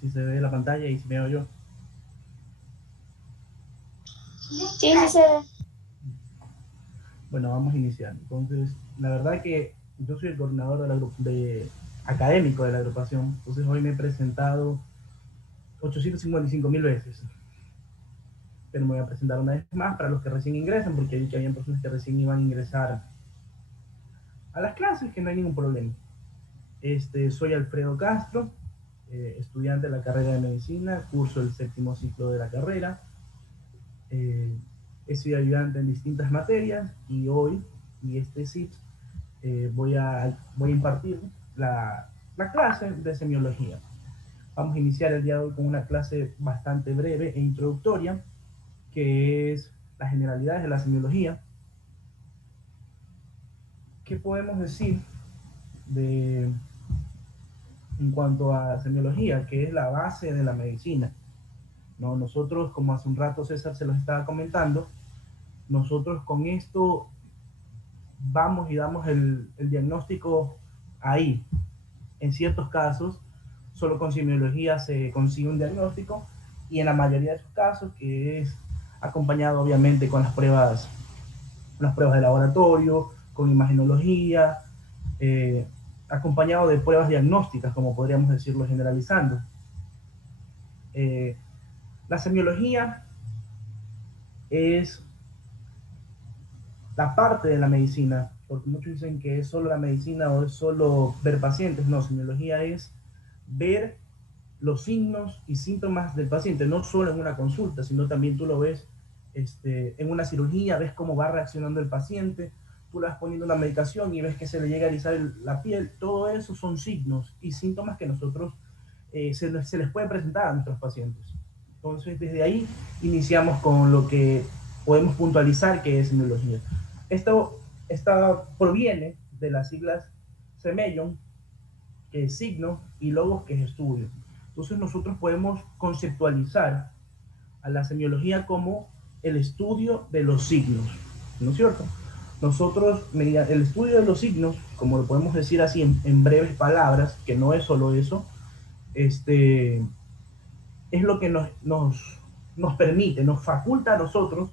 si se ve la pantalla y si me veo yo. Sí, sí se ve. Bueno, vamos a iniciar. Entonces, la verdad que yo soy el coordinador académico de la agrupación. Entonces, hoy me he presentado 855.000 veces. Pero me voy a presentar una vez más para los que recién ingresan, porque vi que había personas que recién iban a ingresar a las clases, que no hay ningún problema. Soy Alfredo Castro, estudiante de la carrera de medicina, curso el séptimo ciclo de la carrera. Eh, He sido ayudante en distintas materias y hoy, y este SIT, voy a impartir la clase de semiología. Vamos a iniciar el día de hoy con una clase bastante breve e introductoria, que es las generalidades de la semiología. ¿Qué podemos decir de, en cuanto a semiología, que es la base de la medicina? ¿No? Nosotros, como hace un rato César se los estaba comentando, nosotros con esto vamos y damos el diagnóstico ahí. En ciertos casos, solo con semiología se consigue un diagnóstico y en la mayoría de sus casos, que es acompañado obviamente con las pruebas de laboratorio, con imagenología, eh, acompañado de pruebas diagnósticas, como podríamos decirlo generalizando. Eh, la semiología es la parte de la medicina, porque muchos dicen que es solo la medicina o es solo ver pacientes. No, semiología es ver los signos y síntomas del paciente, no solo en una consulta, sino también tú lo ves en una cirugía, ves cómo va reaccionando el paciente, tú le vas poniendo una medicación y ves que se le llega a erizar la piel. Todo eso son signos y síntomas que nosotros se les puede presentar a nuestros pacientes. Entonces, desde ahí iniciamos con lo que podemos puntualizar que es semiología. Esto proviene de las siglas Semellon, que es signo, y logos, que es estudio. Entonces nosotros podemos conceptualizar a la semiología como el estudio de los signos, ¿no es cierto? Nosotros, mediante el estudio de los signos, como lo podemos decir así en breves palabras, que no es solo eso, es lo que nos permite, nos faculta a nosotros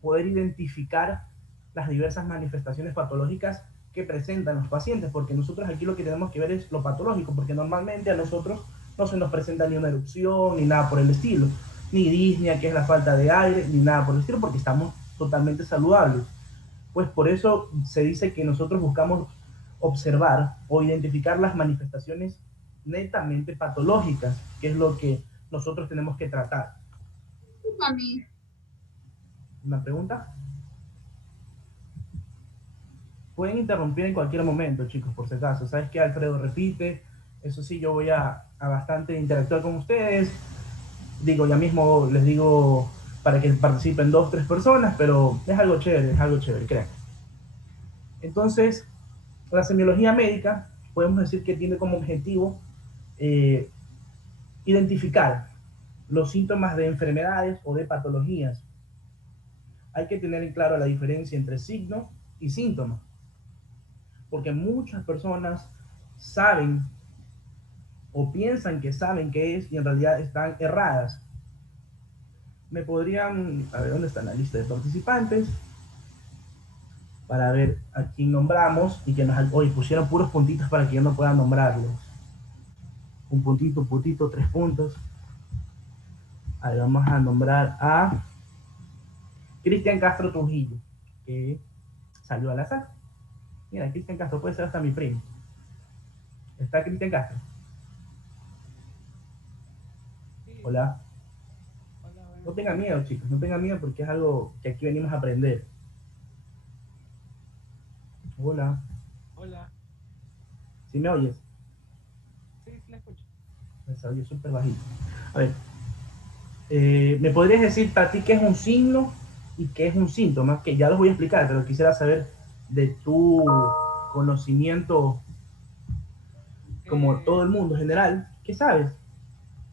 poder identificar las diversas manifestaciones patológicas que presentan los pacientes, porque nosotros aquí lo que tenemos que ver es lo patológico, porque normalmente a nosotros no se nos presenta ni una erupción, ni nada por el estilo, ni disnea, que es la falta de aire, ni nada por el estilo, porque estamos totalmente saludables. Pues por eso se dice que nosotros buscamos observar o identificar las manifestaciones netamente patológicas, que es lo que nosotros tenemos que tratar. Mami. ¿Una pregunta? Pueden interrumpir en cualquier momento, chicos, por si acaso. Sabes que Alfredo repite. Eso sí, yo voy a bastante interactuar con ustedes. Digo, ya mismo les digo para que participen dos, tres personas, pero es algo chévere, crean. Entonces, la semiología médica, podemos decir que tiene como objetivo eh, identificar los síntomas de enfermedades o de patologías. Hay que tener en claro la diferencia entre signo y síntoma, porque muchas personas saben o piensan que saben qué es y en realidad están erradas. Me podrían, a ver, ¿dónde está la lista de participantes? Para ver a quién nombramos y que nos, hoy pusieron puros puntitos para que yo no pueda nombrarlos. Un puntito, 3 puntos. Ahí vamos a nombrar a Cristian Castro Trujillo, que salió al azar. Mira, Cristian Castro puede ser hasta mi primo. Está Cristian Castro. Sí, Hola. hola, No buenos tengan días. miedo, chicos, no tengan miedo porque es algo que aquí venimos a aprender. Hola. Hola, ¿Sí me oyes? sí, sí la escucho. Se oye súper bajito. A ver, ¿me podrías decir para ti qué es un signo y qué es un síntoma? Que ya los voy a explicar, pero quisiera saber de tu conocimiento, como todo el Eh, mundo en general, ¿qué sabes?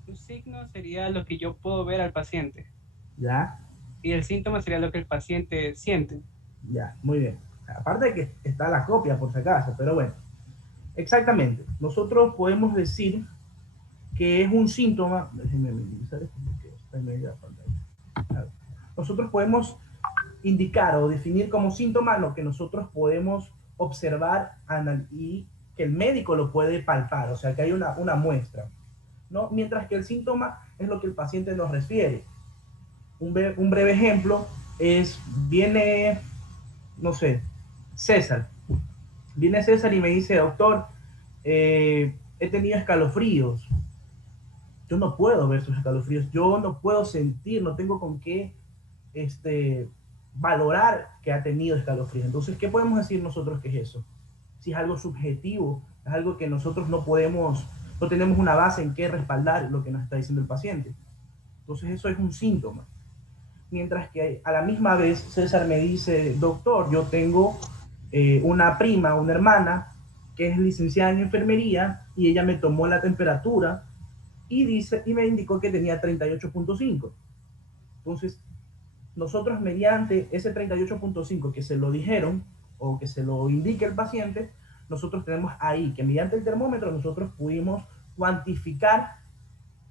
un signo sería lo que yo puedo ver al paciente Ya, y el síntoma sería lo que el paciente siente. ya, muy bien. Aparte de que está la copia por si acaso, pero bueno, exactamente. Nosotros podemos decir que es un síntoma, déjenme minimizar esto porque está en medio de la pantalla. Nosotros podemos indicar o definir como síntoma lo que nosotros podemos observar y que el médico lo puede palpar, o sea, que hay una muestra, ¿no? Mientras que el síntoma es lo que el paciente nos refiere. Un breve ejemplo es, viene, no sé, César. Viene César y me dice, doctor, he tenido escalofríos. Yo no puedo ver sus escalofríos, yo no puedo sentir, no tengo con qué valorar que ha tenido escalofríos. Entonces, ¿qué podemos decir nosotros que es eso? Si es algo subjetivo, es algo que nosotros no podemos, no tenemos una base en qué respaldar lo que nos está diciendo el paciente. Entonces, eso es un síntoma. Mientras que a la misma vez César me dice, doctor, yo tengo una prima, una hermana, que es licenciada en enfermería y ella me tomó la temperatura y me indicó que tenía 38.5. Entonces, nosotros mediante ese 38.5 que se lo dijeron o que se lo indique el paciente, nosotros tenemos ahí que mediante el termómetro nosotros pudimos cuantificar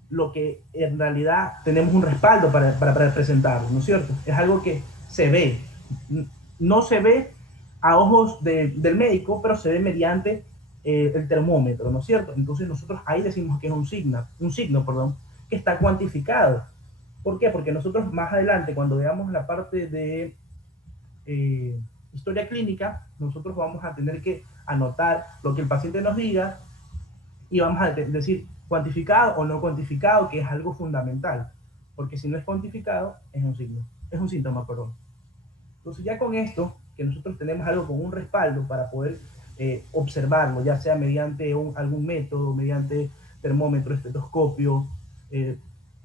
lo que en realidad tenemos un respaldo para presentarlo, ¿no es cierto? Es algo que se ve, no se ve a ojos del médico, pero se ve mediante el termómetro, ¿no es cierto? Entonces nosotros ahí decimos que es un signo, perdón, que está cuantificado. ¿Por qué? Porque nosotros más adelante, cuando veamos la parte de historia clínica, nosotros vamos a tener que anotar lo que el paciente nos diga y vamos a decir cuantificado o no cuantificado, que es algo fundamental, porque si no es cuantificado, es un signo, es un síntoma, perdón. Entonces ya con esto, que nosotros tenemos algo con un respaldo para poder observarlo, ya sea mediante algún método, mediante termómetro, estetoscopio,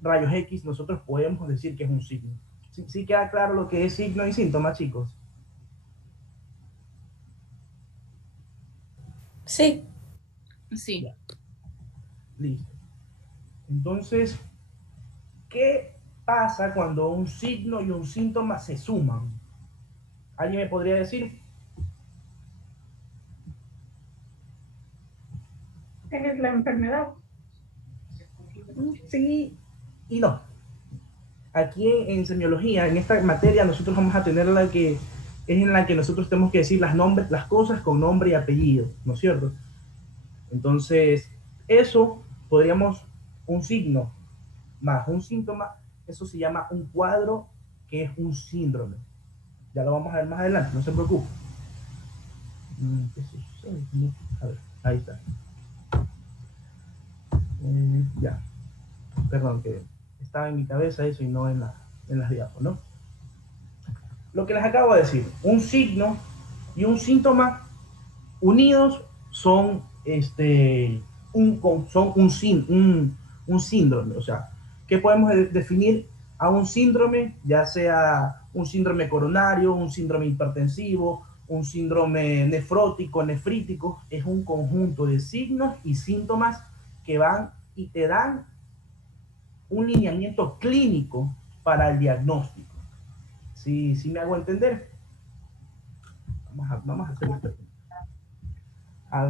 rayos X, nosotros podemos decir que es un signo. ¿Sí, sí queda claro lo que es signo y síntoma, chicos? Sí. Sí. Ya, listo. Entonces, ¿qué pasa cuando un signo y un síntoma se suman? ¿Alguien me podría decir? Es la enfermedad. Sí y no. Aquí en semiología, en esta materia, nosotros vamos a tener la que es en la que nosotros tenemos que decir las cosas con nombre y apellido, ¿no es cierto? Entonces, eso podríamos, un signo más un síntoma, eso se llama un cuadro que es un síndrome. Ya lo vamos a ver más adelante, no se preocupe. ¿Qué sucede? A ver, ahí está. Ya, perdón, que estaba en mi cabeza eso y no en las diapos, ¿no? Lo que les acabo de decir, un signo y un síntoma unidos son, un síndrome. O sea, ¿qué podemos definir a un síndrome? Ya sea un síndrome coronario, un síndrome hipertensivo, un síndrome nefrótico, nefrítico, es un conjunto de signos y síntomas que van y te dan un lineamiento clínico para el diagnóstico. Si me hago entender, vamos a hacer esto. A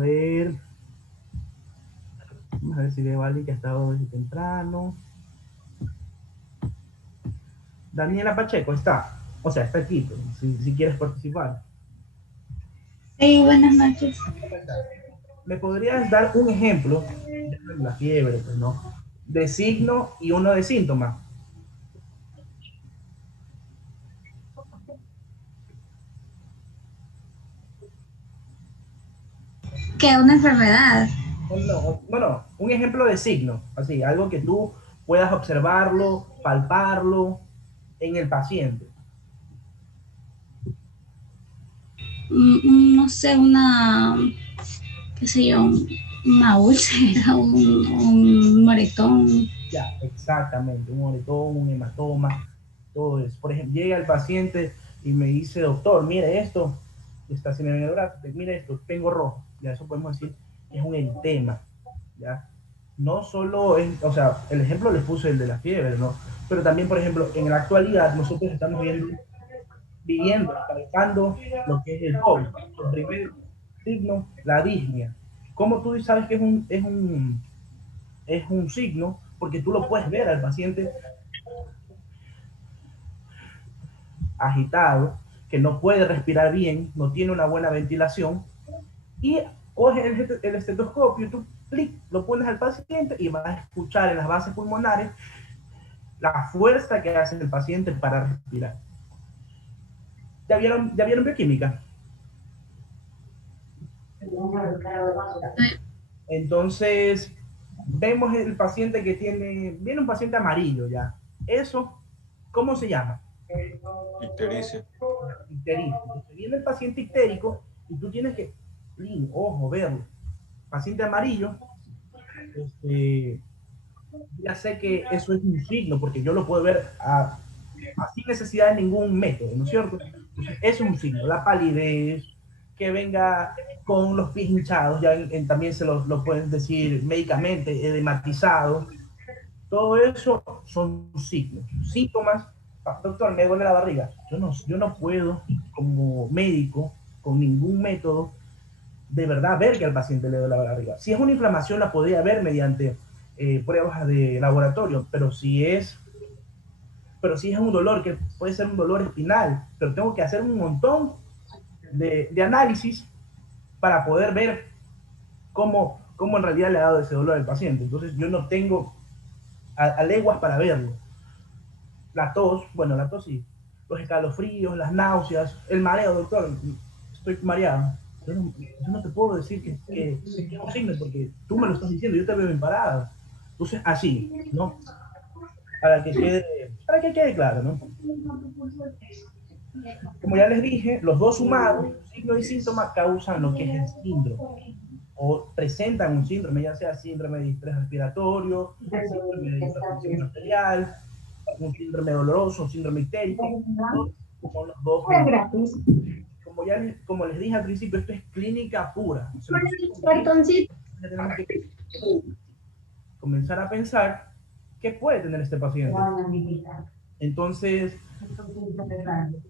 vamos a ver si veo a alguien que ha estado desde temprano. Daniela Pacheco está, o sea, está aquí, pero si quieres participar. Sí, buenas noches. ¿Me podrías dar un ejemplo de la fiebre, pues, ¿no? De signo y uno de síntoma? ¿Qué? ¿Una enfermedad? No, un ejemplo de signo, así, algo que tú puedas observarlo, palparlo en el paciente. No sé, qué sé yo, una úlcera, un moretón. Ya, exactamente, un moretón, un hematoma, todo eso. Por ejemplo, llega el paciente y me dice, doctor, mire esto, está sin el brazo, mire esto, tengo rojo. Ya eso podemos decir que es un eritema, ¿ya? No solo es, o sea, el ejemplo les puse el de la fiebre, ¿no? Pero también, por ejemplo, en la actualidad nosotros estamos viviendo, palpando lo que es el COVID. El primer signo, la disnea. ¿Cómo tú sabes que es un es un signo, porque tú lo puedes ver al paciente agitado, que no puede respirar bien, no tiene una buena ventilación, y coges el estetoscopio, tú clic, lo pones al paciente y vas a escuchar en las bases pulmonares la fuerza que hace el paciente para respirar. ¿Ya vieron bioquímica? Entonces, vemos el paciente que viene un paciente amarillo ya. Eso, ¿cómo se llama? Ictericia. Icterismo. Entonces, viene el paciente ictérico y tú tienes que, ojo, verlo. Paciente amarillo, este, ya sé que eso es un signo, porque yo lo puedo ver sin necesidad de ningún método, ¿no es cierto? Entonces, eso es un signo. La palidez, que venga con los pies hinchados, ya también se lo pueden decir médicamente, edematizado. Todo eso son signos, síntomas. Doctor, me duele la barriga. Yo no puedo, como médico, con ningún método, de verdad ver que al paciente le duele la barriga. Si es una inflamación, la podría ver mediante pruebas de laboratorio, pero si es un dolor, que puede ser un dolor espinal, pero tengo que hacer un montón de análisis para poder ver cómo en realidad le ha dado ese dolor al paciente. Entonces yo no tengo a leguas para verlo. La tos, bueno, la tos sí, los escalofríos, las náuseas, el mareo, doctor, estoy mareado. Yo no te puedo decir que es un signo porque tú me lo estás diciendo, yo te veo en parada. Entonces, así, ¿no? Para que quede claro, ¿no? Como ya les dije, los dos sumados, signo y síntoma, causan lo que es el síndrome o presentan un síndrome, ya sea síndrome de estrés respiratorio, síndrome de hipertensión arterial, un síndrome doloroso, un síndrome ictérico, son los dos juntos. Como les dije al principio, esto es clínica pura. O sea, ya tenemos que comenzar a pensar qué puede tener este paciente. Entonces,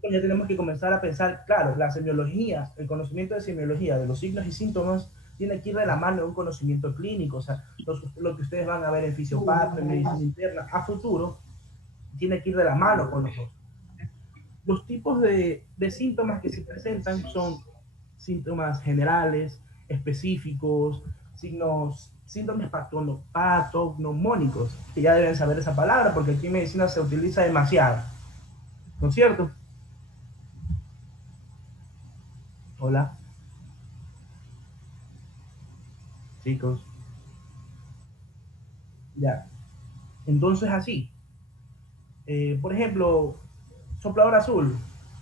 ya tenemos que comenzar a pensar, claro, la semiología, el conocimiento de semiología, de los signos y síntomas, tiene que ir de la mano de un conocimiento clínico. O sea, lo que ustedes van a ver en fisiopato, en medicina interna, a futuro, tiene que ir de la mano con los dos. Los tipos de síntomas que se presentan son síntomas generales, específicos, síndromes patognomónicos, que ya deben saber esa palabra porque aquí en medicina se utiliza demasiado. ¿No es cierto? Hola, chicos. Ya. Entonces así. Por ejemplo, soplador azul,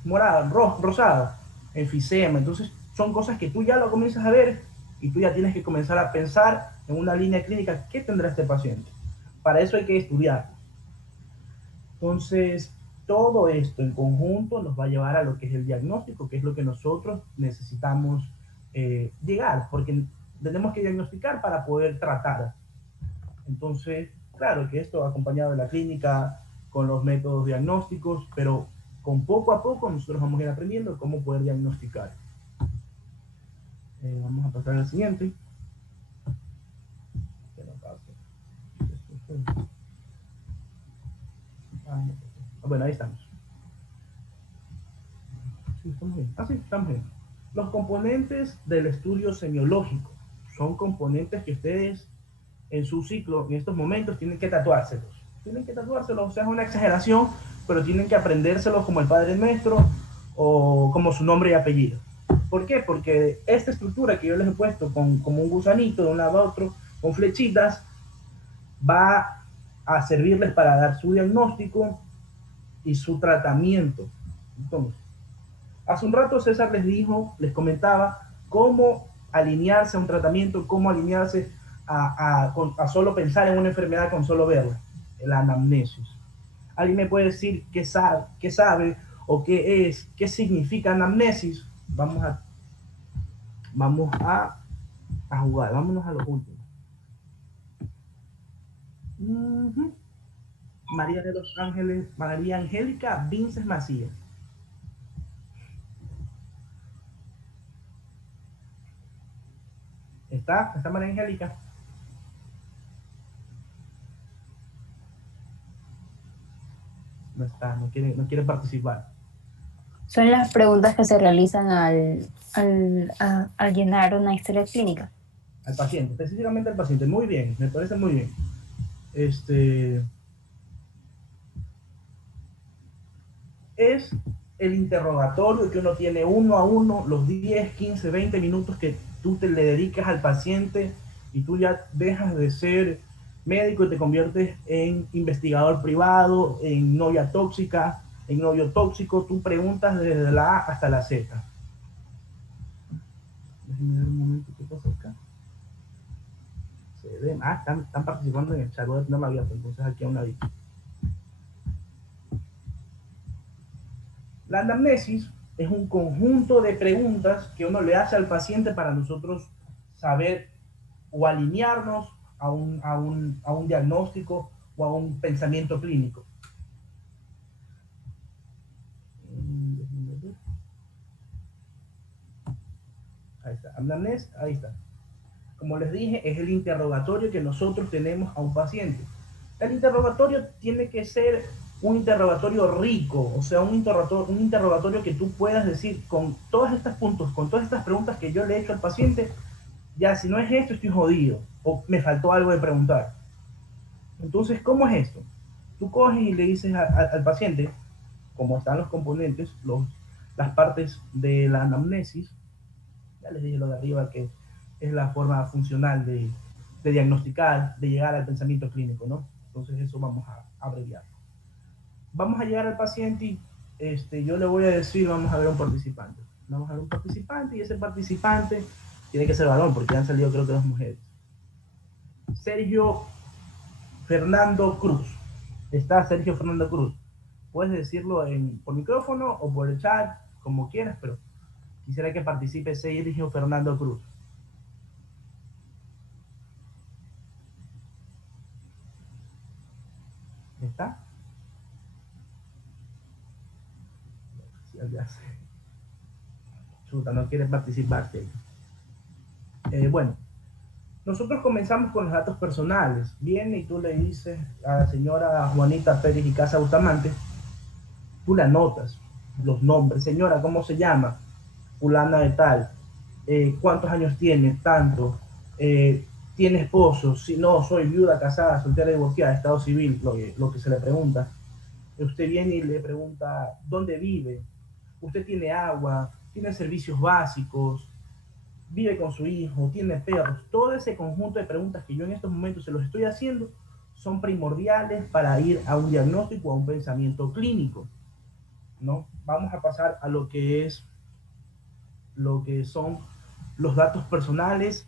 morada, rosada, enfisema. Entonces son cosas que tú ya lo comienzas a ver y tú ya tienes que comenzar a pensar en una línea clínica, ¿qué tendrá este paciente? Para eso hay que estudiar. Entonces, todo esto en conjunto nos va a llevar a lo que es el diagnóstico, que es lo que nosotros necesitamos llegar, porque tenemos que diagnosticar para poder tratar. Entonces, claro que esto acompañado de la clínica, con los métodos diagnósticos, pero con poco a poco nosotros vamos a ir aprendiendo cómo poder diagnosticar. Vamos a pasar al siguiente. Bueno, ahí estamos. Sí, estamos bien. Sí, estamos bien. Los componentes del estudio semiológico son componentes que ustedes en su ciclo, en estos momentos, tienen que tatuárselos. Tienen que tatuárselos, o sea, es una exageración, pero tienen que aprendérselos como el Padre Nuestro o como su nombre y apellido. ¿Por qué? Porque esta estructura que yo les he puesto como un gusanito de un lado a otro, con flechitas, va a servirles para dar su diagnóstico y su tratamiento. Entonces, hace un rato César les comentaba cómo alinearse a un tratamiento, cómo alinearse a solo pensar en una enfermedad con solo verla, la anamnesis. ¿Alguien me puede decir qué sabe o qué significa anamnesis? Vamos a jugar, vámonos a lo último. María de los Ángeles, María Angélica Vinces Macías. ¿Está María Angélica? no quiere participar. Son las preguntas que se realizan al llenar una historia clínica. Al paciente, específicamente al paciente. Muy bien, me parece muy bien. Es el interrogatorio que uno tiene uno a uno, los 10, 15, 20 minutos que tú le dedicas al paciente y tú ya dejas de ser médico y te conviertes en investigador privado, en novia tóxica, en novio tóxico. Tú preguntas desde la A hasta la Z. Déjenme ver un momento qué pasa acá. Están participando en el chat, voy a tenerlo abierto, entonces aquí a una vez. La anamnesis es un conjunto de preguntas que uno le hace al paciente para nosotros saber o alinearnos a un diagnóstico o a un pensamiento clínico. Ahí está, anamnesis, ahí está. Como les dije, es el interrogatorio que nosotros tenemos a un paciente. El interrogatorio tiene que ser un interrogatorio rico, o sea, un interrogatorio que tú puedas decir con todos estos puntos, con todas estas preguntas que yo le he hecho al paciente, ya si no es esto estoy jodido, o me faltó algo de preguntar. Entonces, ¿cómo es esto? Tú coges y le dices al paciente, cómo están los componentes, las partes de la anamnesis, ya les dije lo de arriba que es la forma funcional de diagnosticar, de llegar al pensamiento clínico, ¿no? Entonces eso vamos a abreviar. Vamos a llegar al paciente y yo le voy a decir, vamos a ver un participante. Vamos a ver un participante y ese participante tiene que ser varón porque han salido creo que 2 mujeres. Sergio Fernando Cruz. Está Sergio Fernando Cruz. Puedes decirlo por micrófono o por el chat, como quieras, pero quisiera que participe Sergio Fernando Cruz. ¿Está? Ya sé. Chuta, no quiere participar. Bueno, nosotros comenzamos con los datos personales. Viene y tú le dices a la señora Juanita Pérez y Casa Bustamante, tú le anotas los nombres. Señora, ¿cómo se llama? Fulana de tal. ¿Cuántos años tiene? Tanto. ¿Tiene esposo? Si no, soy viuda, casada, soltera, divorciada, estado civil, lo que se le pregunta. Usted viene y le pregunta, ¿dónde vive? Usted tiene agua, tiene servicios básicos, vive con su hijo, tiene perros. Todo ese conjunto de preguntas que yo en estos momentos se los estoy haciendo son primordiales para ir a un diagnóstico, a un pensamiento clínico, ¿no? Vamos a pasar a lo que son los datos personales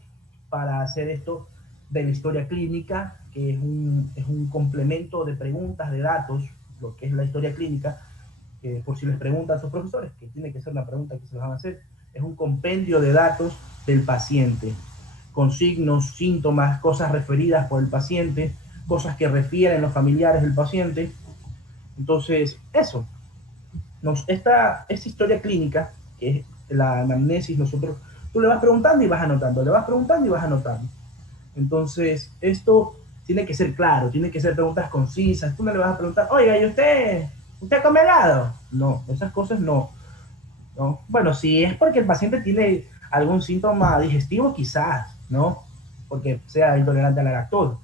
para hacer esto de la historia clínica, que es un complemento de preguntas, de datos, lo que es la historia clínica, por si les preguntan a sus profesores, que tiene que ser una pregunta que se les van a hacer, es un compendio de datos del paciente, con signos, síntomas, cosas referidas por el paciente, cosas que refieren los familiares del paciente. Entonces, eso. Esta historia clínica, que es la anamnesis, tú le vas preguntando y vas anotando, le vas preguntando y vas anotando. Entonces, esto tiene que ser claro, tiene que ser preguntas concisas. Tú no le vas a preguntar, oiga, ¿y usted come helado? No, esas cosas no. Bueno, si es porque el paciente tiene algún síntoma digestivo, quizás, ¿no? Porque sea intolerante a la lactosa.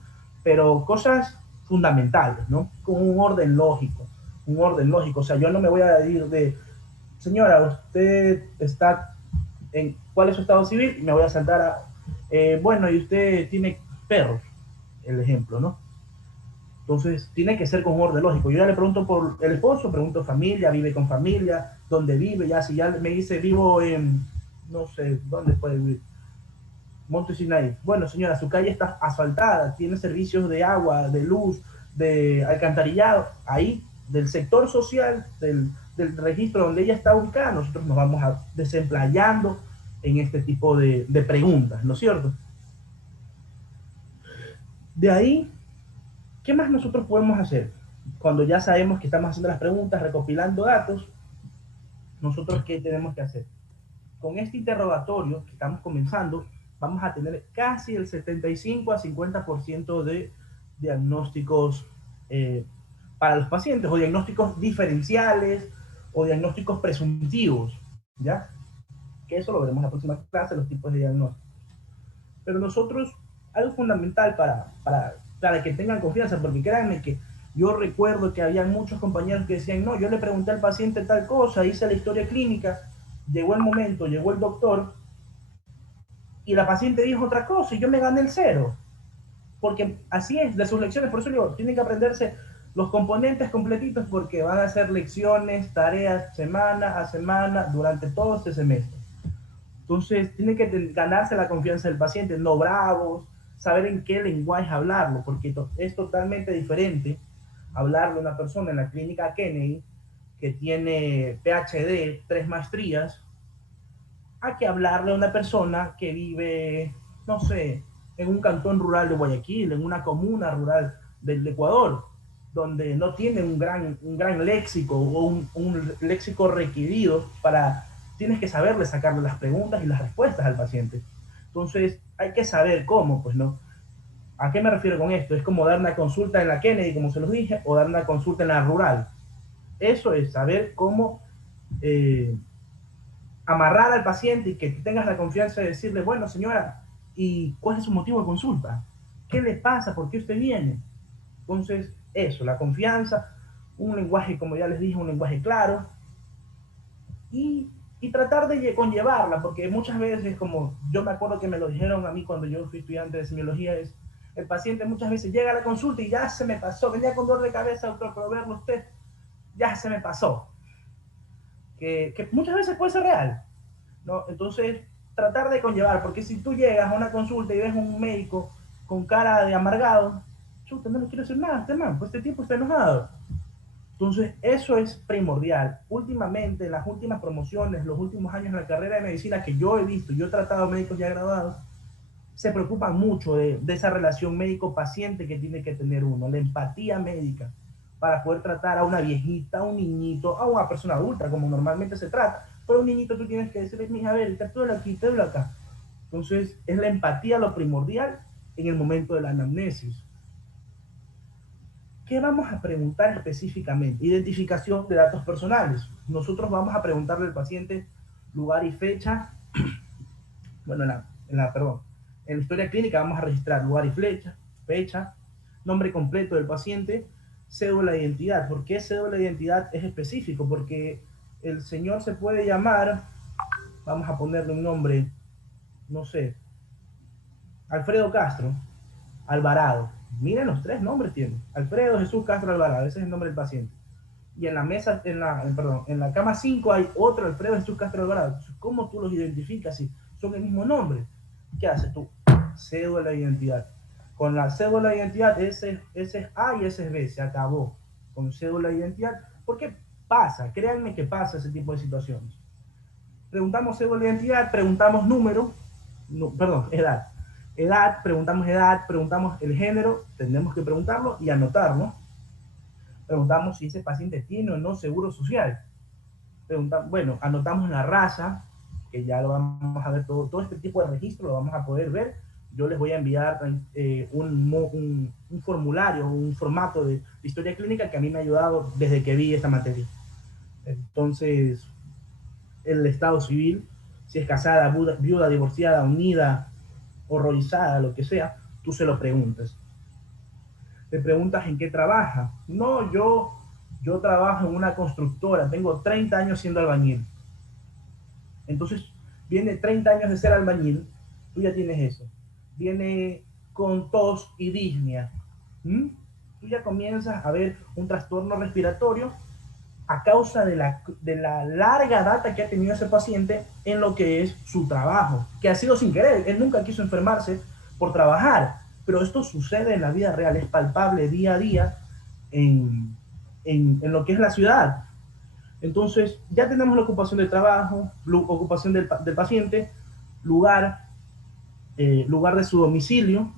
Pero cosas fundamentales, ¿no? Con un orden lógico. O sea, yo no me voy a decir señora, usted está ¿cuál es su estado civil? Y me voy a saltar bueno, y usted tiene perros, el ejemplo, ¿no? Entonces, tiene que ser con un orden lógico. Yo ya le pregunto por el esposo, pregunto familia, vive con familia, dónde vive, ya si ya me dice vivo en, no sé, ¿dónde puede vivir? Monte Sinaí. Bueno, señora, su calle está asfaltada, tiene servicios de agua, de luz, de alcantarillado. Ahí, del sector social, del registro donde ella está ubicada, nosotros nos vamos a desemplayando en este tipo de preguntas, ¿no es cierto? De ahí, ¿qué más nosotros podemos hacer? Cuando ya sabemos que estamos haciendo las preguntas, recopilando datos, nosotros ¿qué tenemos que hacer? Con este interrogatorio que estamos comenzando, vamos a tener casi el 75 a 50% de diagnósticos para los pacientes, o diagnósticos diferenciales, o diagnósticos presuntivos, ¿ya? Que eso lo veremos en la próxima clase, los tipos de diagnósticos. Pero nosotros, algo fundamental para que tengan confianza, porque créanme que yo recuerdo que había muchos compañeros que decían, no, yo le pregunté al paciente tal cosa, hice la historia clínica, llegó el momento, llegó el doctor, y la paciente dijo otra cosa, y yo me gané el cero. Porque así es, de sus lecciones, por eso digo, tienen que aprenderse los componentes completitos, porque van a hacer lecciones, tareas, semana a semana, durante todo este semestre. Entonces, tienen que ganarse la confianza del paciente, no bravos, saber en qué lenguaje hablarlo, porque es totalmente diferente hablarle a una persona en la clínica Kennedy, que tiene PhD, 3 maestrías, a que hablarle a una persona que vive, no sé, en un cantón rural de Guayaquil, en una comuna rural del Ecuador, donde no tiene un gran léxico o un léxico requerido para, tienes que saberle sacarle las preguntas y las respuestas al paciente. Entonces, hay que saber cómo, pues, ¿no? ¿A qué me refiero con esto? Es como dar una consulta en la Kennedy, como se los dije, o dar una consulta en la rural. Eso es saber cómo amarrar al paciente y que tengas la confianza de decirle, bueno, señora, ¿y cuál es su motivo de consulta? ¿Qué le pasa? ¿Por qué usted viene? Entonces, eso, la confianza, un lenguaje, como ya les dije, un lenguaje claro, y tratar de conllevarla, porque muchas veces, como yo me acuerdo que me lo dijeron a mí cuando yo fui estudiante de semiología, es el paciente muchas veces llega a la consulta y ya se me pasó, venía con dolor de cabeza, doctor, pero verlo usted, ya se me pasó. Que muchas veces puede ser real, ¿no? Entonces, tratar de conllevar, porque si tú llegas a una consulta y ves a un médico con cara de amargado, chuta, no le quiero hacer nada, este man, pues este tipo está enojado. Entonces, eso es primordial. Últimamente, en las últimas promociones, los últimos años en la carrera de medicina que yo he visto, yo he tratado médicos ya graduados, se preocupan mucho de esa relación médico-paciente que tiene que tener uno, la empatía médica, para poder tratar a una viejita, a un niñito, a una persona adulta, como normalmente se trata. Pero a un niñito tú tienes que decirle, mija, a ver, te duele aquí, te duele acá. Entonces, es la empatía lo primordial en el momento de la anamnesis. ¿Qué vamos a preguntar específicamente? Identificación de datos personales. Nosotros vamos a preguntarle al paciente lugar y fecha. Bueno, en la historia clínica vamos a registrar lugar y fecha, nombre completo del paciente, cédula de identidad. ¿Por qué cédula de identidad es específico? Porque el señor se puede llamar, vamos a ponerle un nombre, no sé, Alfredo Castro Alvarado. Miren, los 3 nombres tiene. Alfredo Jesús Castro Alvarado, ese es el nombre del paciente. Y en la mesa, en la cama 5 hay otro Alfredo Jesús Castro Alvarado. Entonces, ¿cómo tú los identificas si son el mismo nombre? ¿Qué haces tú? Cédula de identidad. Con la cédula de identidad, ese es A y ese es B, se acabó. Con cédula de identidad, porque pasa, créanme que pasa ese tipo de situaciones. Preguntamos cédula de identidad, preguntamos número, edad, preguntamos el género, tenemos que preguntarlo y anotarlo. Preguntamos si ese paciente tiene o no seguro social. Anotamos la raza, que ya lo vamos a ver, todo este tipo de registro lo vamos a poder ver. Yo les voy a enviar un formulario, un formato de historia clínica que a mí me ha ayudado desde que vi esta materia. Entonces, el estado civil, si es casada, viuda, divorciada, unida, horrorizada, lo que sea, tú se lo preguntas. Te preguntas en qué trabaja. No, yo trabajo en una constructora, tengo 30 años siendo albañil. Entonces, viene 30 años de ser albañil, tú ya tienes eso. Viene con tos y disnea. Tú ya comienzas a ver un trastorno respiratorio a causa de la larga data que ha tenido ese paciente en lo que es su trabajo, que ha sido sin querer. Él nunca quiso enfermarse por trabajar, pero esto sucede en la vida real, es palpable día a día en lo que es la ciudad. Entonces, ya tenemos la ocupación del trabajo, ocupación del paciente, lugar de su domicilio,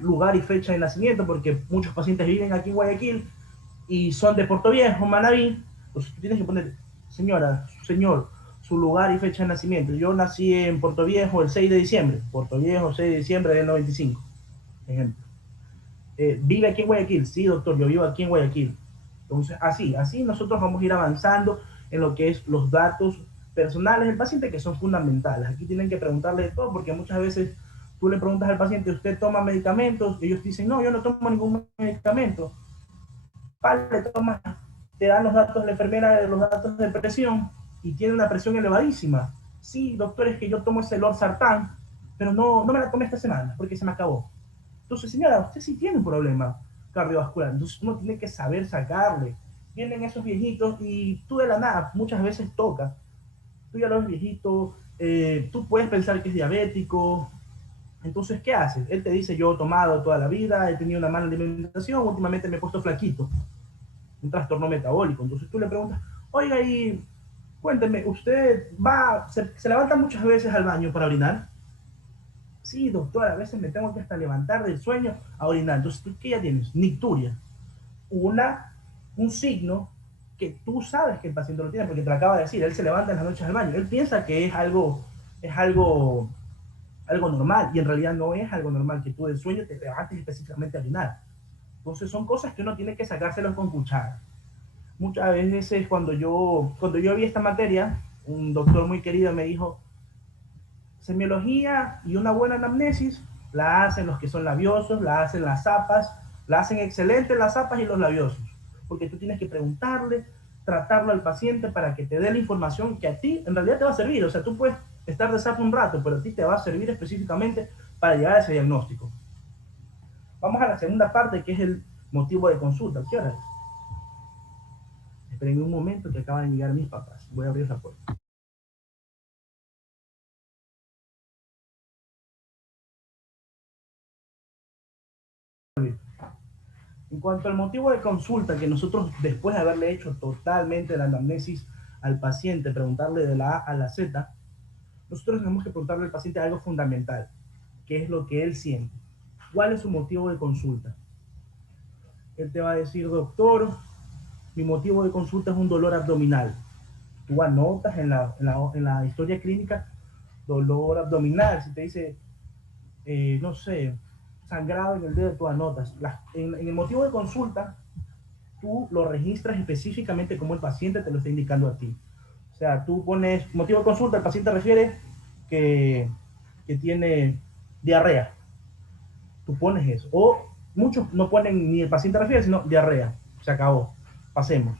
lugar y fecha de nacimiento, porque muchos pacientes viven aquí en Guayaquil y son de Puerto Viejo, Manabí. Entonces tú tienes que poner, señora, señor, su lugar y fecha de nacimiento. Yo nací en Puerto Viejo el 6 de diciembre, Puerto Viejo 6 de diciembre del 95, ejemplo. ¿Vive aquí en Guayaquil? Sí, doctor, yo vivo aquí en Guayaquil. Entonces, así nosotros vamos a ir avanzando en lo que es los datos personales del paciente, que son fundamentales. Aquí tienen que preguntarle de todo, porque muchas veces tú le preguntas al paciente, ¿usted toma medicamentos? Y ellos dicen, no, yo no tomo ningún medicamento. Vale, toma, te dan los datos de la enfermera, los datos de presión, y tiene una presión elevadísima. Sí, doctor, es que yo tomo ese Losartán, pero no me la tomé esta semana, porque se me acabó. Entonces, señora, usted sí tiene un problema cardiovascular, entonces uno tiene que saber sacarle. Vienen esos viejitos y tú de la nada muchas veces toca. Tú ya lo ves viejito, tú puedes pensar que es diabético. Entonces, ¿qué haces? Él te dice, yo he tomado toda la vida, he tenido una mala alimentación, últimamente me he puesto flaquito, un trastorno metabólico. Entonces tú le preguntas, oiga, y cuénteme, ¿usted se levanta muchas veces al baño para orinar? Sí, doctor, a veces me tengo que hasta levantar del sueño a orinar. Entonces, ¿tú qué ya tienes? Nicturia. Un signo que tú sabes que el paciente lo tiene, porque te lo acaba de decir, él se levanta en las noches al baño. Él piensa que es algo normal, y en realidad no es algo normal que tú del sueño te levantes específicamente a orinar. Entonces son cosas que uno tiene que sacárselos con cuchara. Muchas veces cuando yo vi esta materia, un doctor muy querido me dijo, semiología y una buena anamnesis la hacen los que son labiosos, la hacen las zapas, la hacen excelente las zapas y los labiosos, porque tú tienes que preguntarle, tratarlo al paciente para que te dé la información que a ti en realidad te va a servir. O sea, tú puedes estar de zapa un rato, pero a ti te va a servir específicamente para llegar a ese diagnóstico. Vamos a la segunda parte, que es el motivo de consulta. ¿Qué hora es? Esperen un momento, que acaban de llegar mis papás. Voy a abrir la puerta. En cuanto al motivo de consulta, que nosotros después de haberle hecho totalmente la anamnesis al paciente, preguntarle de la A a la Z, nosotros tenemos que preguntarle al paciente algo fundamental, que es lo que él siente. ¿Cuál es su motivo de consulta? Él te va a decir, doctor, mi motivo de consulta es un dolor abdominal. Tú anotas en la historia clínica dolor abdominal. Si te dice, no sé, sangrado en el dedo, tú anotas. En el motivo de consulta, tú lo registras específicamente como el paciente te lo está indicando a ti. O sea, tú pones motivo de consulta, el paciente refiere que tiene diarrea. Tú pones eso. O muchos no ponen ni el paciente refiere, sino diarrea. Se acabó. Pasemos.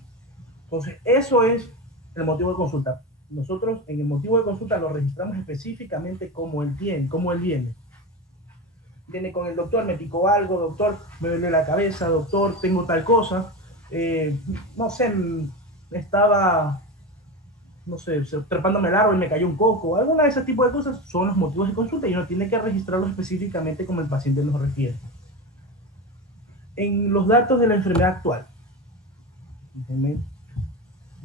Entonces, eso es el motivo de consulta. Nosotros en el motivo de consulta lo registramos específicamente como él viene. Viene con el doctor, me picó algo, doctor, me duele la cabeza, doctor, tengo tal cosa. No sé, estaba, no sé, trepándome el árbol y me cayó un coco. Alguna de ese tipo de cosas son los motivos de consulta y uno tiene que registrarlos específicamente como el paciente nos refiere. En los datos de la enfermedad actual, déjenme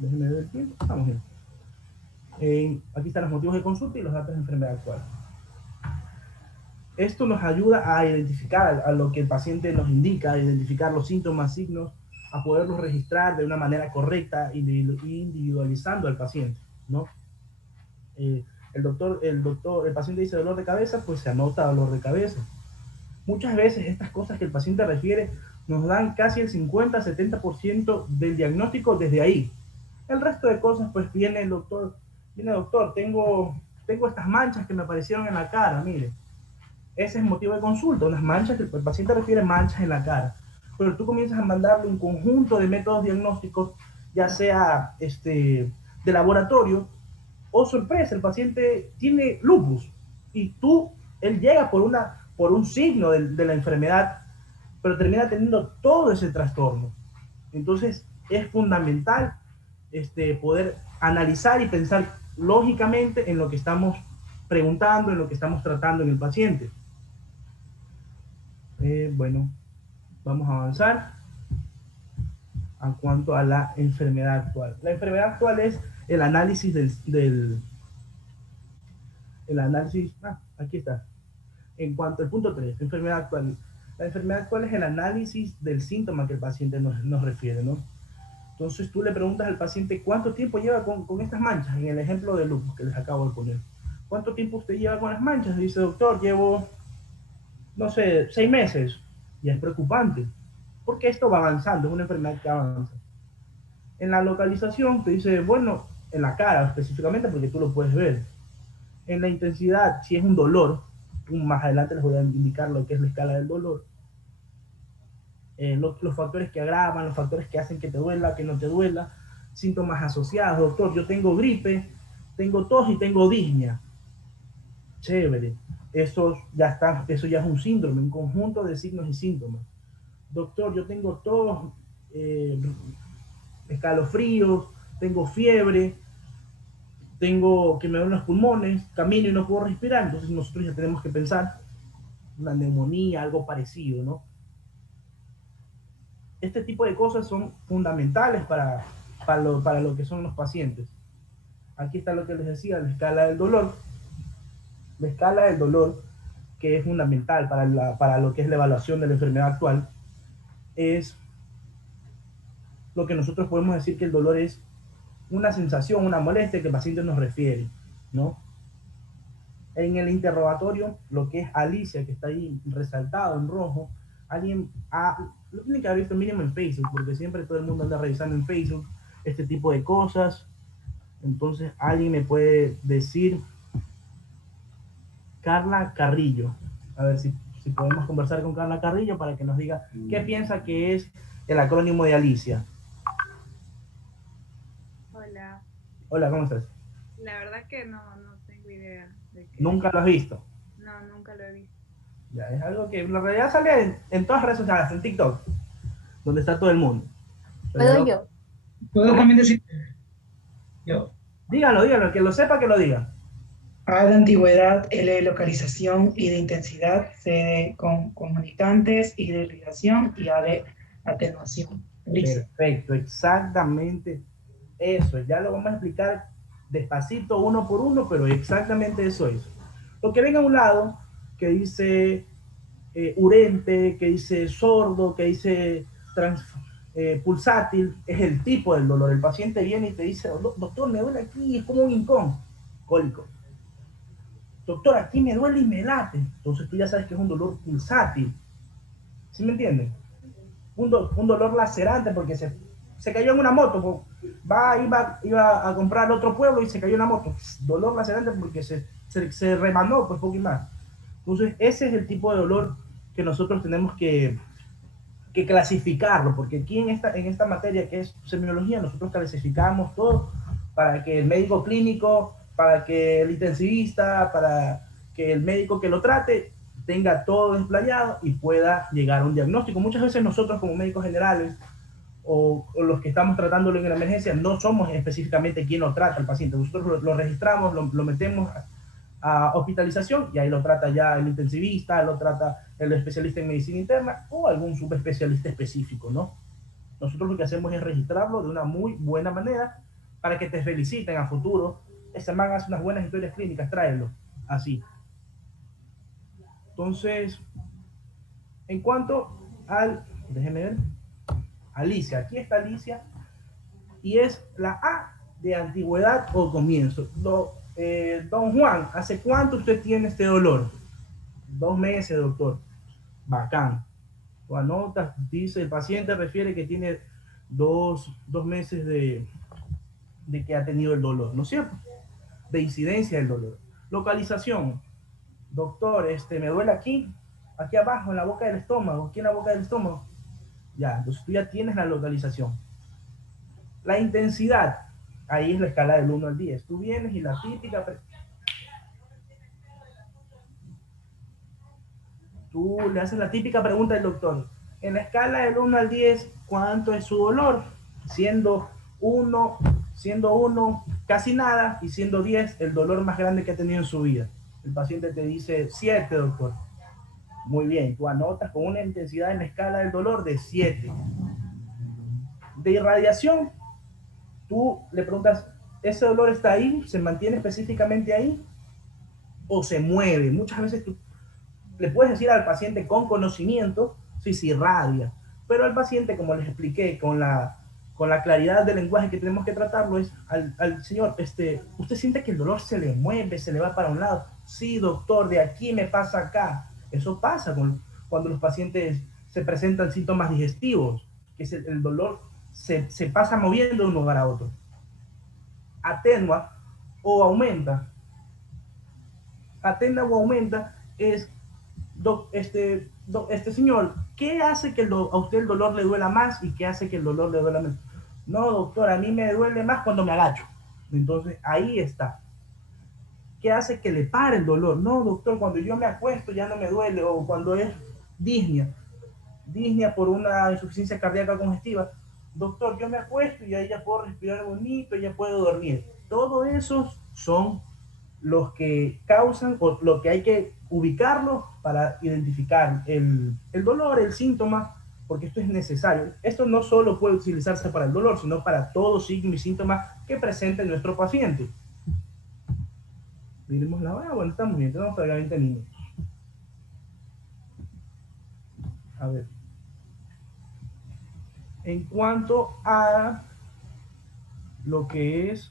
ver el tiempo, estamos bien. Aquí están los motivos de consulta y los datos de enfermedad actual. Esto nos ayuda a identificar a lo que el paciente nos indica, a identificar los síntomas, signos, a poderlos registrar de una manera correcta, individualizando al paciente, ¿no? El paciente dice dolor de cabeza, pues se anota dolor de cabeza. Muchas veces estas cosas que el paciente refiere nos dan casi el 50-70% del diagnóstico desde ahí. El resto de cosas, pues viene doctor, tengo estas manchas que me aparecieron en la cara, mire. Ese es el motivo de consulta, unas manchas, que el paciente refiere manchas en la cara. Pero tú comienzas a mandarle un conjunto de métodos diagnósticos, ya sea de laboratorio, o sorpresa, el paciente tiene lupus, y él llega por un signo de la enfermedad, pero termina teniendo todo ese trastorno. Entonces, es fundamental poder analizar y pensar lógicamente en lo que estamos preguntando, en lo que estamos tratando en el paciente. Bueno, vamos a avanzar en cuanto a la enfermedad actual. La enfermedad actual es el análisis el análisis, aquí está. En cuanto al punto 3, enfermedad actual. La enfermedad actual es el análisis del síntoma que el paciente nos refiere, ¿no? Entonces tú le preguntas al paciente cuánto tiempo lleva con estas manchas, en el ejemplo de lupus que les acabo de poner. ¿Cuánto tiempo usted lleva con las manchas? Dice, doctor, llevo, no sé, 6 meses. ya es preocupante, porque esto va avanzando, es una enfermedad que avanza. En la localización te dice, bueno, en la cara específicamente, porque tú lo puedes ver. En la intensidad, si es un dolor, más adelante les voy a indicar lo que es la escala del dolor, los factores que agravan, los factores que hacen que te duela, que no te duela, síntomas asociados. Doctor, yo tengo gripe, tengo tos y tengo disnea. Chévere. Eso ya está, eso ya es un síndrome, un conjunto de signos y síntomas. Doctor, yo tengo tos, escalofríos, tengo fiebre, tengo que me duelen los pulmones, camino y no puedo respirar. Entonces nosotros ya tenemos que pensar una neumonía, algo parecido, ¿no? Este tipo de cosas son fundamentales para lo que son los pacientes. Aquí está lo que les decía, la escala del dolor. La escala del dolor, que es fundamental para lo que es la evaluación de la enfermedad actual, es lo que nosotros podemos decir que el dolor es una sensación, una molestia que el paciente nos refiere, ¿no? En el interrogatorio, lo que es Alicia, que está ahí resaltado en rojo, lo tiene que haber visto mínimo en Facebook, porque siempre todo el mundo anda revisando en Facebook este tipo de cosas. Entonces, alguien me puede decir, Carla Carrillo, a ver si podemos conversar con Carla Carrillo para que nos diga qué piensa que es el acrónimo de Alicia. Hola, Hola, ¿cómo estás? la verdad que no tengo idea de qué. ¿Nunca lo has visto? No, nunca lo he visto. Ya, es algo que en la realidad sale en todas las redes sociales, en TikTok, donde está todo el mundo. ¿Puedo yo? ¿Puedo también decir yo? Dígalo, que lo sepa que lo diga. A de antigüedad, L de localización, I de intensidad, C de comunicantes, I de irrigación y A de atenuación. Listo. Perfecto, exactamente eso. Ya lo vamos a explicar despacito, uno por uno, pero exactamente eso es. Lo que ven a un lado, que dice urente, que dice sordo, que dice pulsátil, es el tipo del dolor. El paciente viene y te dice, doctor, me duele aquí, es como un hincón, cólico. Doctor, aquí me duele y me late. Entonces tú ya sabes que es un dolor pulsátil. ¿Sí me entienden? Un dolor lacerante porque se cayó en una moto. Iba a comprar otro pueblo y se cayó en una moto. Dolor lacerante porque se remanó, pues poco y más. Entonces, ese es el tipo de dolor que nosotros tenemos que clasificarlo, porque aquí en esta materia que es semiología, nosotros clasificamos todo para que el médico clínico, para que el intensivista, para que el médico que lo trate tenga todo desplayado y pueda llegar a un diagnóstico. Muchas veces nosotros como médicos generales o los que estamos tratándolo en la emergencia no somos específicamente quien lo trata al paciente. Nosotros lo registramos, lo metemos a hospitalización y ahí lo trata ya el intensivista, lo trata el especialista en medicina interna o algún subespecialista específico, ¿no? Nosotros lo que hacemos es registrarlo de una muy buena manera para que te feliciten a futuro. Ese man hace unas buenas historias clínicas, tráelo, así. Entonces, en cuanto déjenme ver, Alicia, aquí está Alicia, y es la A de antigüedad o comienzo. Don Juan, ¿hace cuánto usted tiene este dolor? 2 meses, doctor. Bacán. Tú anotas, dice, el paciente refiere que tiene dos meses de que ha tenido el dolor, ¿no es cierto? De incidencia del dolor. Localización. Doctor, me duele aquí abajo, en la boca del estómago, aquí en la boca del estómago. Ya, entonces tú ya tienes la localización. La intensidad, ahí es la escala del 1 al 10. Tú vienes y la típica... Tú le haces la típica pregunta del doctor. En la escala del 1 al 10, ¿cuánto es su dolor? Siendo 1 casi nada, y siendo 10 el dolor más grande que ha tenido en su vida. El paciente te dice 7, doctor. Muy bien, tú anotas con una intensidad en la escala del dolor de 7. De irradiación, tú le preguntas, ¿ese dolor está ahí? ¿Se mantiene específicamente ahí? ¿O se mueve? Muchas veces tú le puedes decir al paciente con conocimiento si se irradia, pero al paciente, como les expliqué, con la claridad del lenguaje que tenemos que tratarlo, es al señor, ¿usted siente que el dolor se le mueve, se le va para un lado? Sí, doctor, de aquí me pasa acá. Eso pasa cuando los pacientes se presentan síntomas digestivos, que es el dolor se pasa moviendo de un lugar a otro. Atenúa o aumenta. Atenúa o aumenta es, señor, ¿qué hace que a usted el dolor le duela más y qué hace que el dolor le duela menos? No, doctor, a mí me duele más cuando me agacho. Entonces, ahí está. ¿Qué hace que le pare el dolor? No, doctor, cuando yo me acuesto ya no me duele, o cuando es disnea por una insuficiencia cardíaca congestiva. Doctor, yo me acuesto y ahí ya puedo respirar bonito, ya puedo dormir. Todos esos son los que causan, o lo que hay que ubicarlos para identificar el dolor, el síntoma, porque esto es necesario. Esto no solo puede utilizarse para el dolor, sino para todo signo y síntoma que presente nuestro paciente. Miremos la hora. Bueno, estamos bien, tenemos todavía 20 minutos. A ver. En cuanto a lo que es,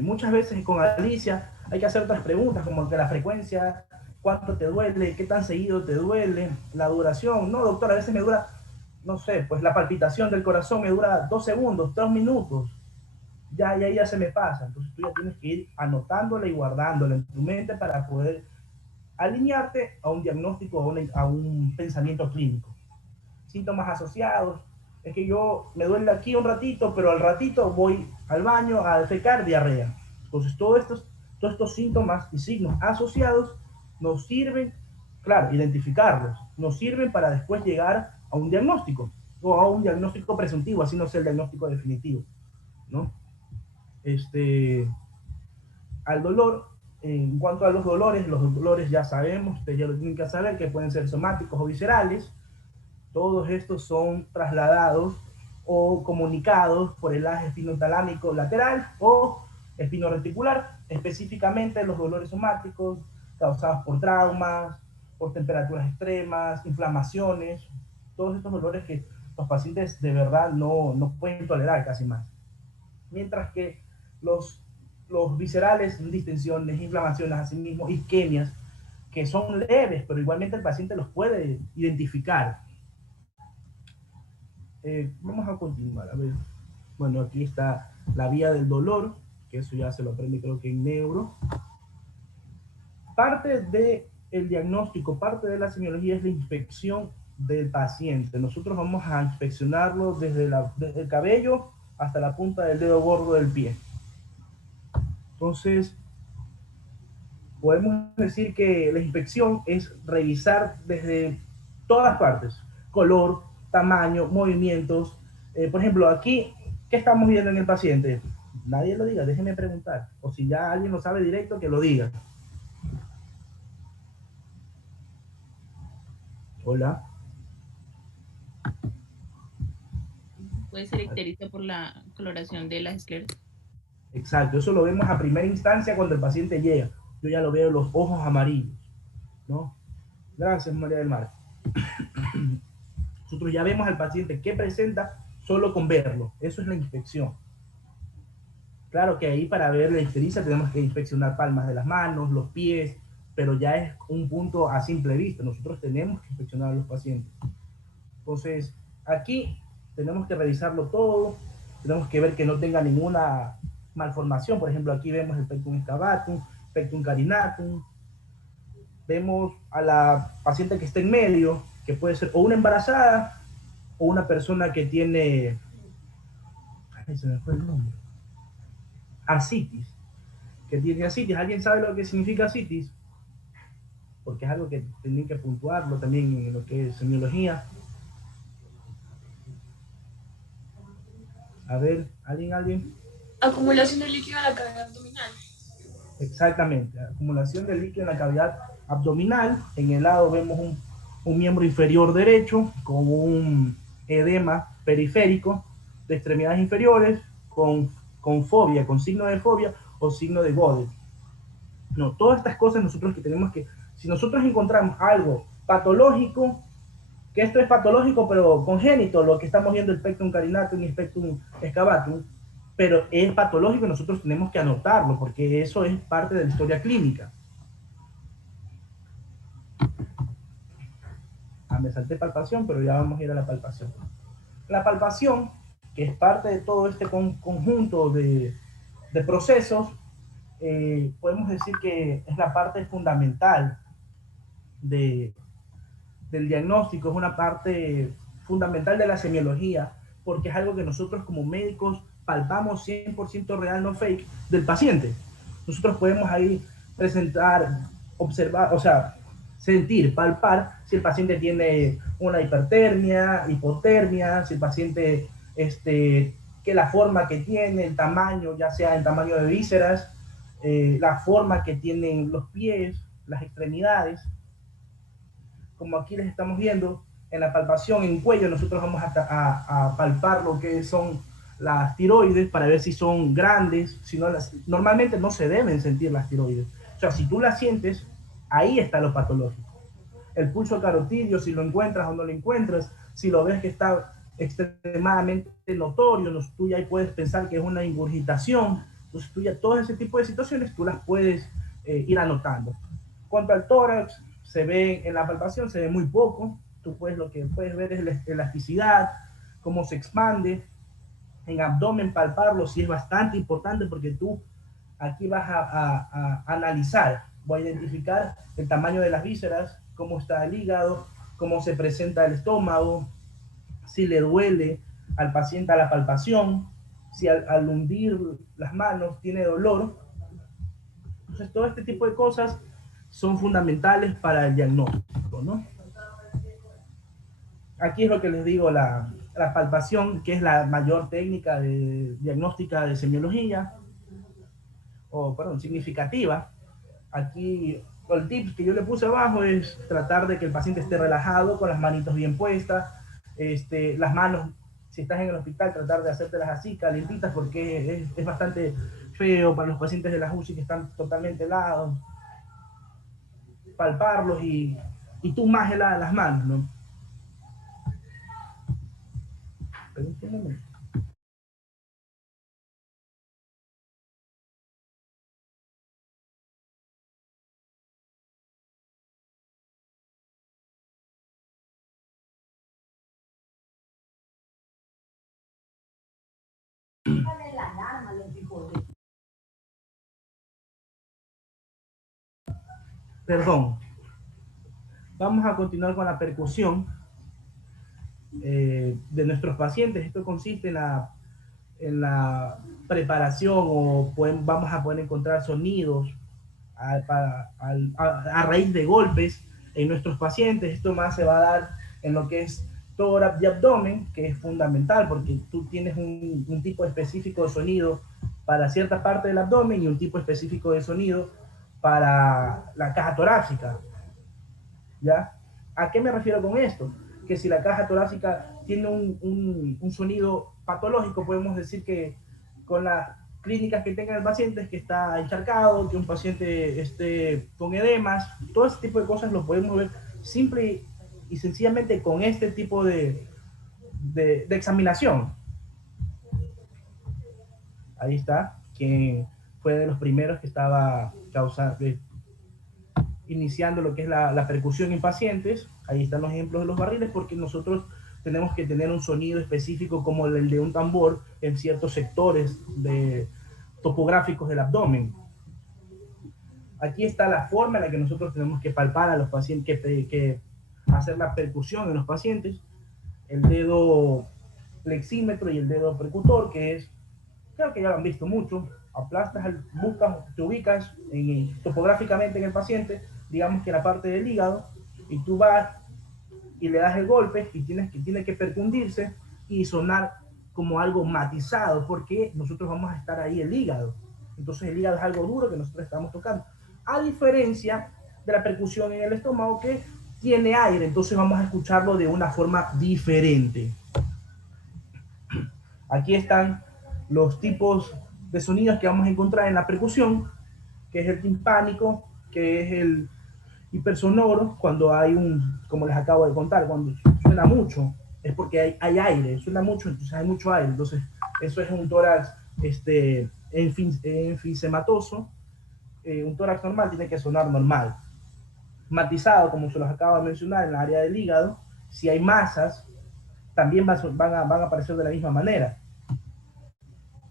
muchas veces con Alicia hay que hacer otras preguntas, como que la frecuencia, cuánto te duele, qué tan seguido te duele, la duración. No, doctor, a veces me dura, no sé, pues la palpitación del corazón me dura 2 segundos, 3 minutos. Ya se me pasa. Entonces tú ya tienes que ir anotándola y guardándola en tu mente para poder alinearte a un diagnóstico, a un pensamiento clínico. Síntomas asociados, es que yo me duele aquí un ratito, pero al ratito voy al baño a defecar diarrea. Entonces todos estos síntomas y signos asociados nos sirven, claro, identificarlos, nos sirven para después llegar a un diagnóstico, o a un diagnóstico presuntivo, así no sea el diagnóstico definitivo, ¿no? Al dolor, en cuanto a los dolores ya sabemos, ustedes ya lo tienen que saber, que pueden ser somáticos o viscerales. Todos estos son trasladados o comunicados por el eje espinotalámico lateral o espinoreticular, específicamente los dolores somáticos causados por traumas, por temperaturas extremas, inflamaciones, todos estos dolores que los pacientes de verdad no pueden tolerar casi más. Mientras que los viscerales, distensiones, inflamaciones, asimismo, isquemias, que son leves, pero igualmente el paciente los puede identificar. Vamos a continuar, a ver. Bueno, aquí está la vía del dolor, que eso ya se lo aprende creo que en neuro. Parte del diagnóstico, parte de la semiología es la inspección del paciente. Nosotros vamos a inspeccionarlo desde el cabello hasta la punta del dedo gordo del pie. Entonces, podemos decir que la inspección es revisar desde todas partes, color, tamaño, movimientos. Por ejemplo, aquí, ¿qué estamos viendo en el paciente? Nadie lo diga, déjenme preguntar. O si ya alguien lo sabe directo, que lo diga. Hola. Puede ser ictericia por la coloración de las escleras. Exacto, eso lo vemos a primera instancia cuando el paciente llega. Yo ya lo veo los ojos amarillos, ¿no? Gracias, María del Mar. Nosotros ya vemos al paciente que presenta solo con verlo. Eso es la inspección. Claro que ahí para ver la ictericia tenemos que inspeccionar palmas de las manos, los pies, pero ya es un punto a simple vista. Nosotros tenemos que inspeccionar a los pacientes. Entonces, aquí tenemos que revisarlo todo, tenemos que ver que no tenga ninguna malformación. Por ejemplo, aquí vemos el pectum excavatum, pectum carinatum. Vemos a la paciente que está en medio, que puede ser o una embarazada o una persona que tiene, ay, se me fue el nombre, ascitis, que tiene ascitis. ¿Alguien sabe lo que significa ascitis? Porque es algo que tienen que puntuarlo también en lo que es semiología. A ver, ¿alguien? Acumulación de líquido en la cavidad abdominal. Exactamente, acumulación de líquido en la cavidad abdominal. En el lado vemos un miembro inferior derecho con un edema periférico de extremidades inferiores con fobia, con signo de fobia o signo de Godet. No, todas estas cosas nosotros que tenemos que, si nosotros encontramos algo patológico, que esto es patológico pero congénito, lo que estamos viendo el pectum carinatum y el pectum excavatum, pero es patológico y nosotros tenemos que anotarlo porque eso es parte de la historia clínica. me salté palpación, pero ya vamos a ir a la palpación. La palpación, que es parte de todo este conjunto de procesos, podemos decir que es la parte fundamental del diagnóstico, es una parte fundamental de la semiología, porque es algo que nosotros como médicos palpamos 100% real, no fake, del paciente. Nosotros podemos ahí presentar, observar, o sea, sentir, palpar si el paciente tiene una hipertermia, hipotermia, si el paciente, que la forma que tiene, el tamaño, ya sea el tamaño de vísceras, la forma que tienen los pies, las extremidades. Como aquí les estamos viendo, en la palpación en cuello nosotros vamos a palpar lo que son las tiroides para ver si son grandes, si no normalmente no se deben sentir las tiroides. O sea, si tú las sientes, ahí está lo patológico. El pulso carotidio, si lo encuentras o no lo encuentras, si lo ves que está extremadamente notorio, tú ya puedes pensar que es una ingurgitación. Entonces tú ya todo ese tipo de situaciones tú las puedes ir anotando. Cuanto al tórax, se ve en la palpación, se ve muy poco. Tú puedes, lo que puedes ver es la elasticidad, cómo se expande. En abdomen, palparlo sí es bastante importante porque tú aquí vas a analizar, voy a identificar el tamaño de las vísceras, cómo está el hígado, cómo se presenta el estómago, si le duele al paciente a la palpación, si al hundir las manos tiene dolor. Entonces todo este tipo de cosas son fundamentales para el diagnóstico, ¿no? Aquí es lo que les digo, la palpación, que es la mayor técnica diagnóstica de semiología, o perdón, significativa. Aquí el tip que yo le puse abajo es tratar de que el paciente esté relajado, con las manitos bien puestas, las manos, si estás en el hospital, tratar de hacértelas así, calientitas, porque es bastante feo para los pacientes de la UCI que están totalmente helados, palparlos y tú más heladas las manos, ¿no? Pero un momento. Perdón. Vamos a continuar con la percusión de nuestros pacientes. Esto consiste en la preparación o vamos a poder encontrar sonidos a raíz de golpes en nuestros pacientes. Esto más se va a dar en lo que es tórax y abdomen, que es fundamental porque tú tienes un tipo específico de sonido para cierta parte del abdomen y un tipo específico de sonido para la caja torácica. ¿Ya? ¿A qué me refiero con esto? Que si la caja torácica tiene un sonido patológico, podemos decir que con las clínicas que tenga el paciente es que está encharcado, que un paciente esté con edemas, todo ese tipo de cosas lo podemos ver simple y sencillamente con este tipo de examinación. Ahí está, que fue de los primeros que estaba iniciando lo que es la percusión en pacientes. Ahí están los ejemplos de los barriles, porque nosotros tenemos que tener un sonido específico como el de un tambor en ciertos sectores topográficos del abdomen. Aquí está la forma en la que nosotros tenemos que palpar a los pacientes, que hacer la percusión en los pacientes. El dedo flexímetro y el dedo percutor, que es, creo que ya lo han visto mucho, aplastas, te ubicas topográficamente en el paciente, digamos que en la parte del hígado, y tú vas y le das el golpe y tiene que percundirse y sonar como algo matizado, porque nosotros vamos a estar ahí el hígado. Entonces el hígado es algo duro que nosotros estamos tocando. A diferencia de la percusión en el estómago, que tiene aire, entonces vamos a escucharlo de una forma diferente. Aquí están los tipos de sonidos que vamos a encontrar en la percusión, que es el timpánico, que es el hipersonoro, cuando hay como les acabo de contar, cuando suena mucho, es porque hay aire, suena mucho, entonces hay mucho aire, entonces eso es un tórax enfisematoso. Un tórax normal tiene que sonar normal. Matizado, como se los acabo de mencionar, en el área del hígado, Si hay masas, también van a aparecer de la misma manera.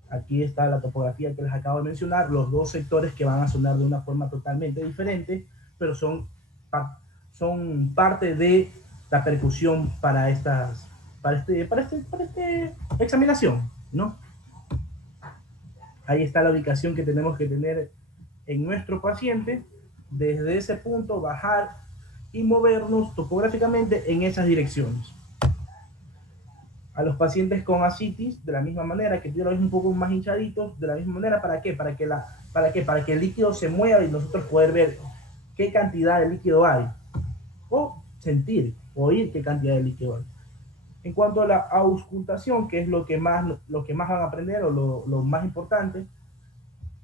Aquí está la topografía que les acabo de mencionar, los dos sectores que van a sonar de una forma totalmente diferente, pero son parte de la percusión para esta examinación, ¿no? Ahí está la ubicación que tenemos que tener en nuestro paciente. Desde ese punto bajar y movernos topográficamente en esas direcciones. A los pacientes con ascitis, de la misma manera, que tienen los ojos un poco más hinchaditos, de la misma manera, ¿para qué? Para que el líquido se mueva y nosotros poder ver qué cantidad de líquido hay. O sentir, oír qué cantidad de líquido hay. En cuanto a la auscultación, que es lo que más van a aprender, o lo más importante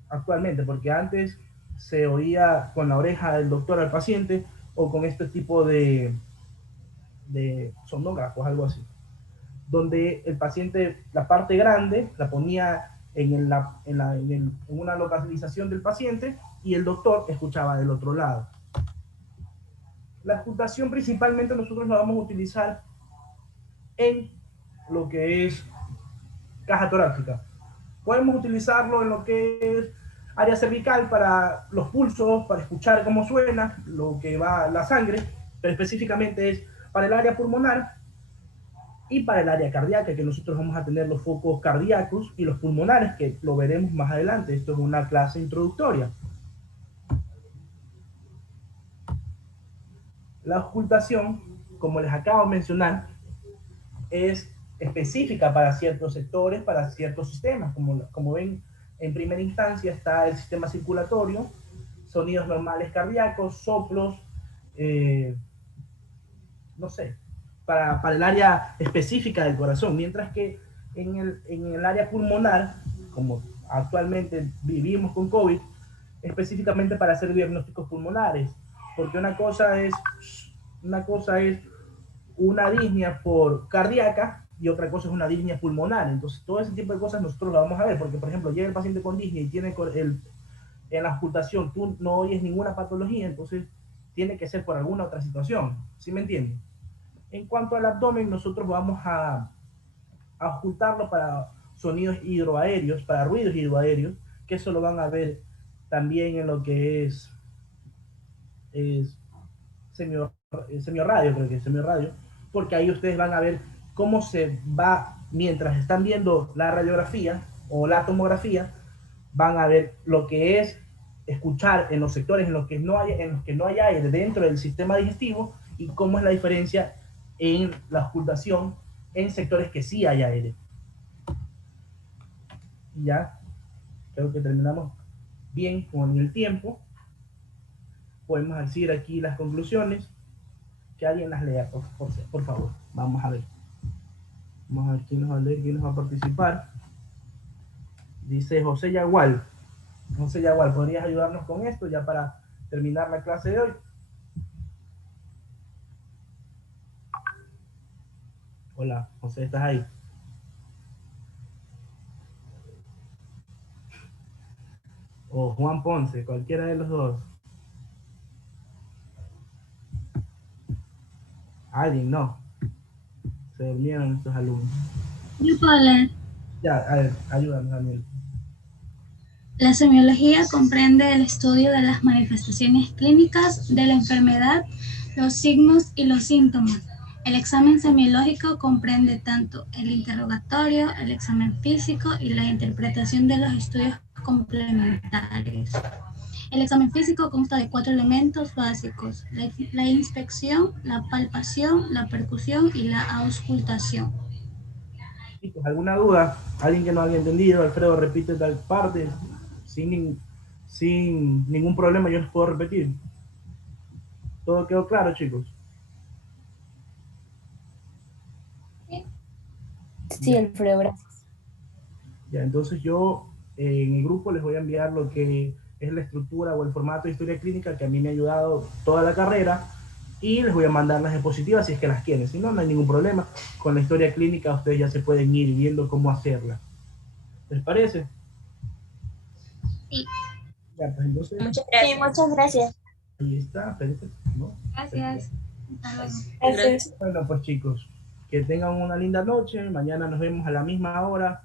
actualmente, porque antes se oía con la oreja del doctor al paciente, o con este tipo de sonógrafos, algo así, donde el paciente, la parte grande, la ponía en una localización del paciente, y el doctor escuchaba del otro lado. La auscultación principalmente nosotros la vamos a utilizar en lo que es caja torácica. Podemos utilizarlo en lo que es área cervical para los pulsos, para escuchar cómo suena, lo que va la sangre, pero específicamente es para el área pulmonar y para el área cardíaca, que nosotros vamos a tener los focos cardíacos y los pulmonares, que lo veremos más adelante. Esto es una clase introductoria. La auscultación, como les acabo de mencionar, es específica para ciertos sectores, para ciertos sistemas. Como ven, en primera instancia está el sistema circulatorio, sonidos normales cardíacos, soplos, no sé, para el área específica del corazón, mientras que en el área pulmonar, como actualmente vivimos con COVID, específicamente para hacer diagnósticos pulmonares, porque una cosa es una disnea por cardíaca y otra cosa es una disnea pulmonar. Entonces todo ese tipo de cosas nosotros lo vamos a ver, porque por ejemplo llega el paciente con disnea y tiene en la auscultación tú no oyes ninguna patología, entonces tiene que ser por alguna otra situación, ¿sí me entienden? En cuanto al abdomen, nosotros vamos a auscultarlo para sonidos hidroaéreos, para ruidos hidroaéreos, que eso lo van a ver también en lo que es semioradio, creo que es semioradio, porque ahí ustedes van a ver cómo se va, mientras están viendo la radiografía o la tomografía, van a ver lo que es escuchar en los sectores en los que no hay aire dentro del sistema digestivo, y cómo es la diferencia en la auscultación en sectores que sí hay aire. Y ya, creo que terminamos bien con el tiempo. Podemos decir aquí las conclusiones. Que alguien las lea, por favor. Vamos a ver. Vamos a ver quién nos va a leer, quién nos va a participar. Dice José Yagual. José Yagual, ¿podrías ayudarnos con esto ya para terminar la clase de hoy? Hola, José, ¿estás ahí? O Juan Ponce, cualquiera de los dos. Alguien, no. Se durmieron estos alumnos. Yo puedo leer. Ya, a ver, ayúdanos, Daniel. La semiología comprende el estudio de las manifestaciones clínicas de la enfermedad, los signos y los síntomas. El examen semiológico comprende tanto el interrogatorio, el examen físico y la interpretación de los estudios complementarios. El examen físico consta de 4 elementos básicos: la inspección, la palpación, la percusión y la auscultación. Chicos, ¿alguna duda? ¿Alguien que no haya entendido? Alfredo repite tal parte. Sin ningún problema yo les puedo repetir. ¿Todo quedó claro, chicos? Sí, Alfredo, gracias. Ya, entonces yo en el grupo les voy a enviar lo que es la estructura o el formato de historia clínica que a mí me ha ayudado toda la carrera, y les voy a mandar las diapositivas si es que las quieren. Si no, no hay ningún problema. Con la historia clínica ustedes ya se pueden ir viendo cómo hacerla. ¿Les parece? Sí. Ya, pues entonces... Muchas gracias. Sí, muchas gracias. Ahí está, perfecto, ¿no? Gracias. Hasta luego. Gracias. Bueno, pues chicos, que tengan una linda noche. Mañana nos vemos a la misma hora.